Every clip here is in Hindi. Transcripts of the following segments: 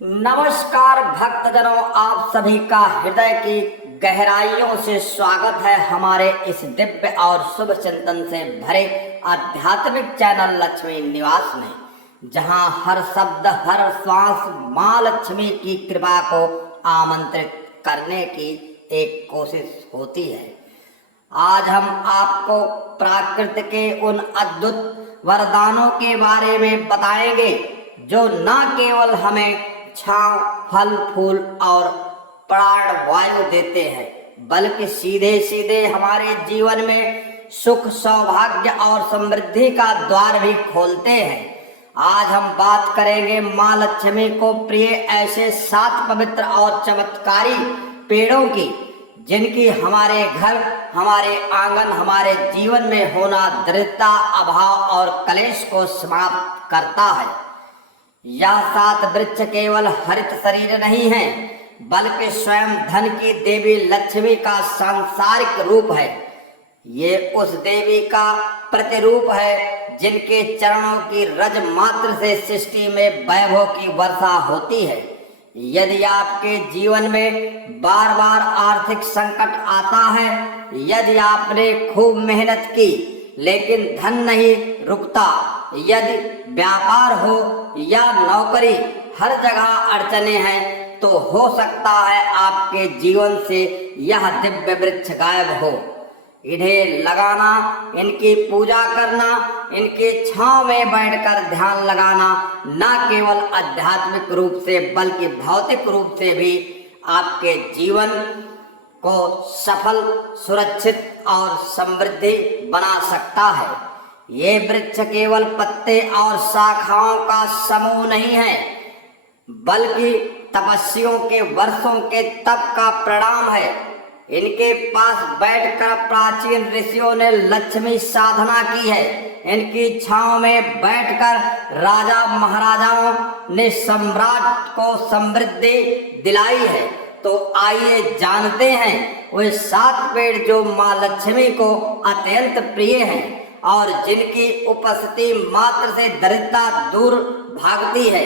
नमस्कार भक्तजनों, आप सभी का हृदय की गहराइयों से स्वागत है हमारे इस दिव्य और शुभ चिंतन से भरे आध्यात्मिक चैनल लक्ष्मी निवास में, जहां हर शब्द हर श्वास मां लक्ष्मी की कृपा को आमंत्रित करने की एक कोशिश होती है। आज हम आपको प्रकृति के उन अद्भुत वरदानों के बारे में बताएंगे जो न केवल हमें छांव, फल फूल और प्राण वायु देते हैं, बल्कि सीधे सीधे हमारे जीवन में सुख, सौभाग्य और समृद्धि का द्वार भी खोलते हैं। आज हम बात करेंगे मां लक्ष्मी को प्रिय ऐसे 7 पवित्र और चमत्कारी पेड़ों की, जिनकी हमारे घर, हमारे आंगन, हमारे जीवन में होना दरिद्रता, अभाव और कलेश को समाप्त करता है। यह 7 वृक्ष केवल हरित शरीर नहीं है, बल्कि स्वयं धन की देवी लक्ष्मी का सांसारिक रूप है। ये उस देवी का प्रतिरूप है जिनके चरणों की रज मात्र से सृष्टि में वैभव की वर्षा होती है। यदि आपके जीवन में बार बार आर्थिक संकट आता है, यदि आपने खूब मेहनत की लेकिन धन नहीं रुकता, यदि व्यापार हो या नौकरी, हर जगह अड़चने हैं, तो हो सकता है आपके जीवन से यह दिव्य वृक्ष गायब हो। इन्हें लगाना, इनकी पूजा करना, इनके छांव में बैठकर ध्यान लगाना न केवल आध्यात्मिक रूप से बल्कि भौतिक रूप से भी आपके जीवन को सफल, सुरक्षित और समृद्धि बना सकता है। ये वृक्ष केवल पत्ते और शाखाओं का समूह नहीं है, बल्कि तपस्वियों के वर्षों के तप का परिणाम है। इनके पास बैठकर प्राचीन ऋषियों ने लक्ष्मी साधना की है। इनकी छांव में बैठकर राजा महाराजाओं ने सम्राट को समृद्धि दिलाई है। तो आइए जानते हैं वे 7 पेड़ जो मां लक्ष्मी को अत्यंत प्रिय हैं और जिनकी उपस्थिति मात्र से दरिद्रता दूर भागती है।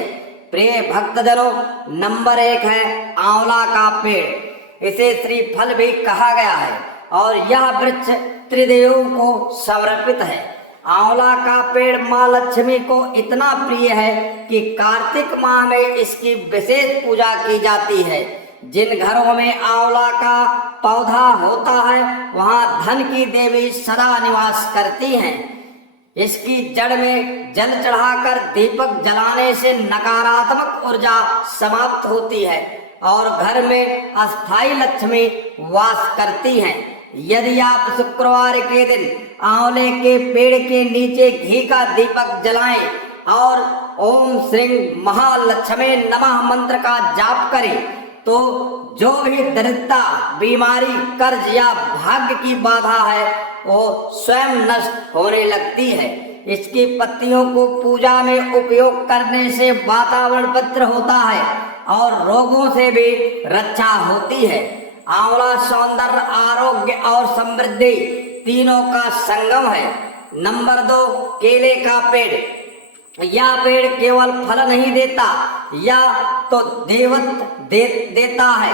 प्रिय भक्तजनों, नंबर 1 है आंवला का पेड़। इसे श्रीफल भी कहा गया है और यह वृक्ष त्रिदेवों को समर्पित है। आंवला का पेड़ मां लक्ष्मी को इतना प्रिय है कि कार्तिक माह में इसकी विशेष पूजा की जाती है। जिन घरों में आंवला का पौधा होता है, वहां धन की देवी सदा निवास करती हैं। इसकी जड़ में जल चढ़ाकर दीपक जलाने से नकारात्मक ऊर्जा समाप्त होती है और घर में अस्थायी लक्ष्मी वास करती हैं। यदि आप शुक्रवार के दिन आंवले के पेड़ के नीचे घी का दीपक जलाएं और ओम श्री महालक्ष्मी नमः मंत्र का जाप करें, तो जो भी दरिद्रता, बीमारी, कर्ज या भाग्य की बाधा है, वो स्वयं नष्ट होने लगती है। इसकी पत्तियों को पूजा में उपयोग करने से वातावरण पवित्र होता है और रोगों से भी रक्षा होती है। आंवला सौंदर्य, आरोग्य और समृद्धि तीनों का संगम है। नंबर 2, केले का पेड़। यह पेड़ केवल फल नहीं देता, यह तो देवत्व देता है।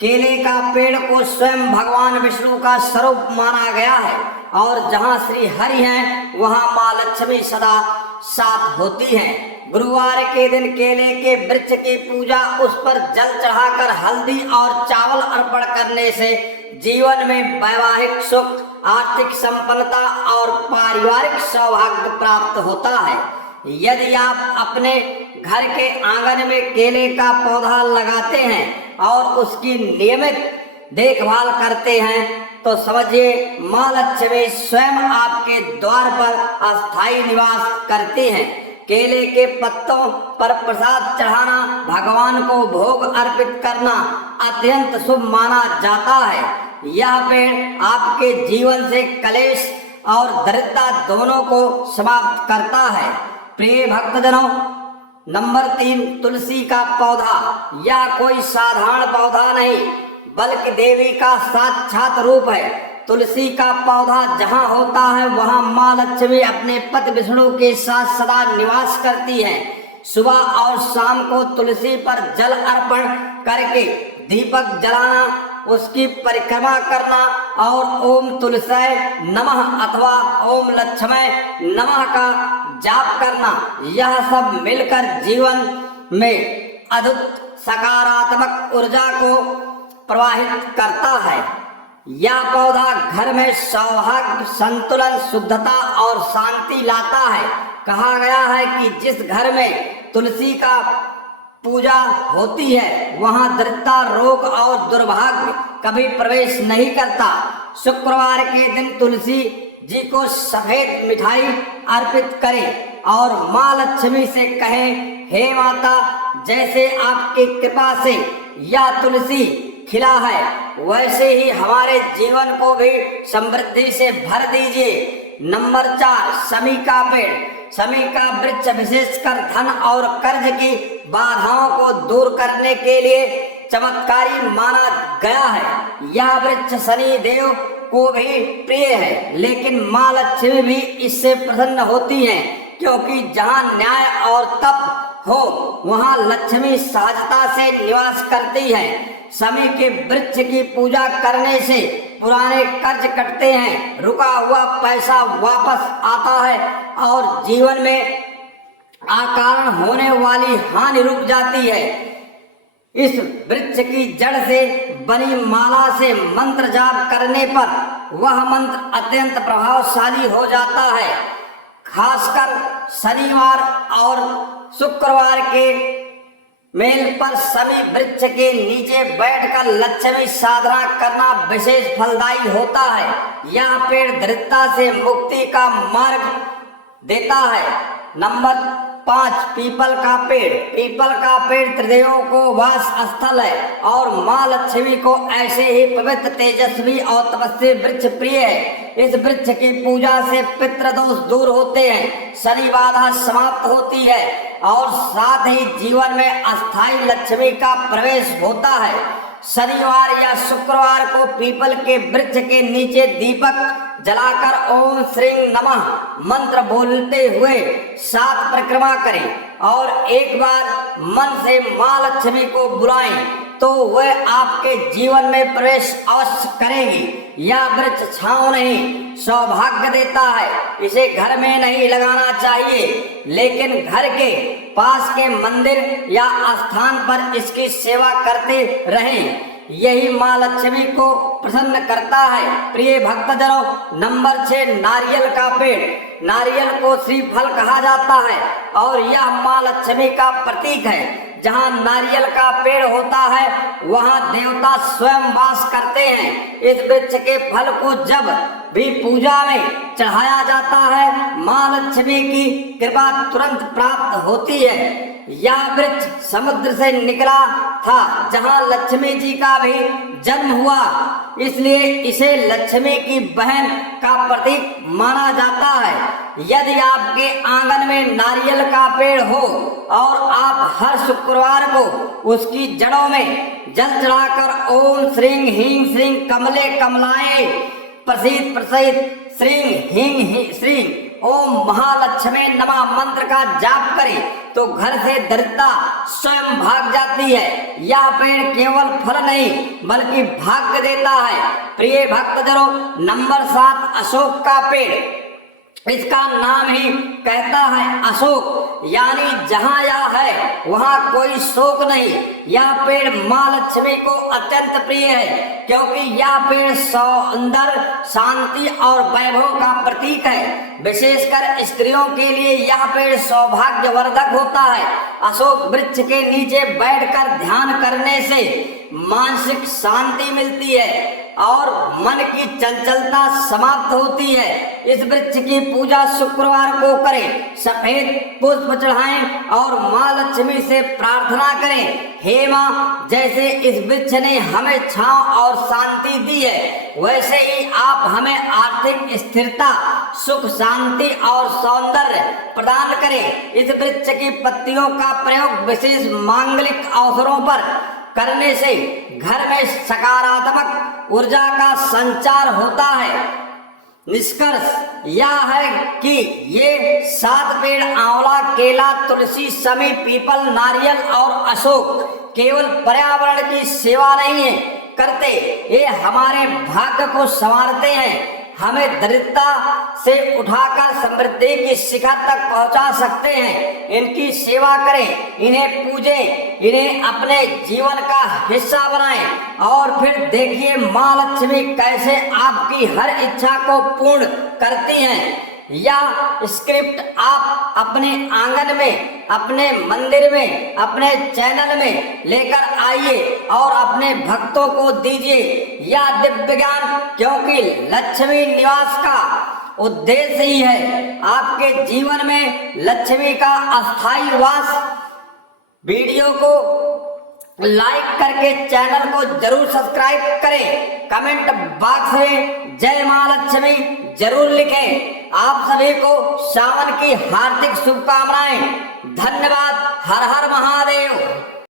केले का पेड़ को स्वयं भगवान विष्णु का स्वरूप माना गया है और जहाँ श्री हरि हैं, वहाँ माँ लक्ष्मी सदा साथ होती हैं। गुरुवार के दिन केले के वृक्ष की पूजा, उस पर जल चढ़ाकर हल्दी और चावल अर्पण करने से जीवन में वैवाहिक सुख, आर्थिक संपन्नता और पारिवारिक सौभाग्य प्राप्त होता है। यदि आप अपने घर के आंगन में केले का पौधा लगाते हैं और उसकी नियमित देखभाल करते हैं, तो समझिए मां लक्ष्मी स्वयं आपके द्वार पर अस्थायी निवास करती हैं। केले के पत्तों पर प्रसाद चढ़ाना, भगवान को भोग अर्पित करना अत्यंत शुभ माना जाता है। यह पेड़ आपके जीवन से कलेश और दरिद्रता दोनों को समाप्त करता है। प्रिय भक्तजनों, नंबर 3, तुलसी का पौधा। यह कोई साधारण पौधा नहीं, बल्कि देवी का साक्षात रूप है। तुलसी का पौधा जहाँ होता है, वहाँ माँ लक्ष्मी अपने पति विष्णु के साथ सदा निवास करती है। सुबह और शाम को तुलसी पर जल अर्पण करके दीपक जलाना, उसकी परिक्रमा करना और ओम तुलसाय नमः अथवा ओम लक्ष्मय नमः का जाप करना, यह सब मिलकर जीवन में अद्भुत सकारात्मक ऊर्जा को प्रवाहित करता है। यह पौधा घर में सौभाग्य, संतुलन, शुद्धता और शांति लाता है। कहा गया है कि जिस घर में तुलसी का पूजा होती है वहां दरिद्रता, रोग और दुर्भाग्य कभी प्रवेश नहीं करता। शुक्रवार के दिन तुलसी जी को सफेद मिठाई अर्पित करें और माँ लक्ष्मी से कहें, हे माता, जैसे आपकी कृपा से यह तुलसी खिला है वैसे ही हमारे जीवन को भी समृद्धि से भर दीजिए। नंबर 4, शमी का पेड़। शमी का वृक्ष विशेषकर धन और कर्ज की बाधाओं को दूर करने के लिए चमत्कारी माना गया है। यह वृक्ष शनि देव को भी प्रिय है, लेकिन माँ लक्ष्मी भी इससे प्रसन्न होती हैं, क्योंकि जहाँ न्याय और तप हो वहाँ लक्ष्मी सहजता से निवास करती है। शमी के वृक्ष की पूजा करने से पुराने कर्ज कटते हैं, रुका हुआ पैसा वापस आता है और जीवन में अकारण होने वाली हानि रुक जाती है। इस वृक्ष की जड़ से बनी माला से मंत्र जाप करने पर वह मंत्र अत्यंत प्रभावशाली हो जाता है। खासकर शनिवार और शुक्रवार के मेल पर शमी वृक्ष के नीचे बैठकर लक्ष्मी साधना करना विशेष फलदायी होता है। यह पेड़ दरिद्रता से मुक्ति का मार्ग देता है। नंबर 5, पीपल का पेड़। पीपल का पेड़ त्रिदेवों को वास स्थल है और माँ लक्ष्मी को ऐसे ही पवित्र, तेजस्वी और तपस्वी वृक्ष प्रिय है। इस वृक्ष की पूजा से पितृदोष दूर होते हैं, शनि बाधा समाप्त होती है और साथ ही जीवन में अस्थायी लक्ष्मी का प्रवेश होता है। शनिवार या शुक्रवार को पीपल के वृक्ष के नीचे दीपक जलाकर ओम श्री नमः मंत्र बोलते हुए 7 परिक्रमा करें और एक बार मन से माँ लक्ष्मी को बुलाएं तो वह आपके जीवन में प्रवेश अवश्य करेगी। यह वृक्ष छांव नहीं सौभाग्य देता है। इसे घर में नहीं लगाना चाहिए, लेकिन घर के पास के मंदिर या स्थान पर इसकी सेवा करते रहें। यही माँ लक्ष्मी को प्रसन्न करता है। प्रिय भक्तजनों, नंबर 6, नारियल का पेड़। नारियल को श्रीफल कहा जाता है और यह माँ लक्ष्मी का प्रतीक है। जहाँ नारियल का पेड़ होता है वहाँ देवता स्वयं वास करते हैं। इस वृक्ष के फल को जब भी पूजा में चढ़ाया जाता है माँ लक्ष्मी की कृपा तुरंत प्राप्त होती है। यह वृक्ष समुद्र से निकला था जहाँ लक्ष्मी जी का भी जन्म हुआ, इसलिए इसे लक्ष्मी की बहन का प्रतीक माना जाता है। यदि आपके आंगन में नारियल का पेड़ हो और आप हर शुक्रवार को उसकी जड़ों में जल चढ़ाकर ओम श्रीं ह्रीं श्रीं कमले कमलाए प्रसीद प्रसीद श्रीं ह्रीं श्रीं ओम महालक्ष्मी नमः मंत्र का जाप करें तो घर से दरिद्रता स्वयं भाग जाती है। यह पेड़ केवल फल नहीं बल्कि भाग्य देता है। प्रिय भक्तजनों, नंबर 7, अशोक का पेड़। इसका नाम ही कहता है अशोक, यानी जहाँ यह है वहाँ कोई शोक नहीं। यह पेड़ माँ लक्ष्मी को अत्यंत प्रिय है क्योंकि यह पेड़ सौंदर्य, शांति और वैभव का प्रतीक है। विशेषकर स्त्रियों के लिए यह पेड़ सौभाग्यवर्धक होता है। अशोक वृक्ष के नीचे बैठकर ध्यान करने से मानसिक शांति मिलती है और मन की चंचलता समाप्त होती है। इस वृक्ष की पूजा शुक्रवार को करें, सफेद पुष्प चढ़ाएं और माँ लक्ष्मी से प्रार्थना करें, हे माँ, जैसे इस वृक्ष ने हमें छांव और शांति दी है वैसे ही आप हमें आर्थिक स्थिरता, सुख, शांति और सौंदर्य प्रदान करें। इस वृक्ष की पत्तियों का प्रयोग विशेष मांगलिक अवसरों पर करने से घर में सकारात्मक ऊर्जा का संचार होता है। निष्कर्ष यह है कि ये 7 पेड़ आंवला, केला, तुलसी, शमी, पीपल, नारियल और अशोक केवल पर्यावरण की सेवा नहीं है करते, ये हमारे भाग्य को संवारते हैं, हमें दरिद्रता से उठाकर समृद्धि की शिखर तक पहुंचा सकते हैं। इनकी सेवा करें, इन्हें पूजें, इन्हें अपने जीवन का हिस्सा बनाएं और फिर देखिए माँ लक्ष्मी कैसे आपकी हर इच्छा को पूर्ण करती हैं। यह स्क्रिप्ट आप अपने आंगन में, अपने मंदिर में, अपने चैनल में लेकर आइए और अपने भक्तों को दीजिए यह दिव्य ज्ञान, क्योंकि लक्ष्मी निवास का उद्देश्य ही है आपके जीवन में लक्ष्मी का अस्थायी वास। वीडियो को लाइक करके चैनल को जरूर सब्सक्राइब करें, कमेंट बॉक्स में जय मां लक्ष्मी जरूर लिखें। आप सभी को सावन की हार्दिक शुभकामनाएं। धन्यवाद। हर हर महादेव।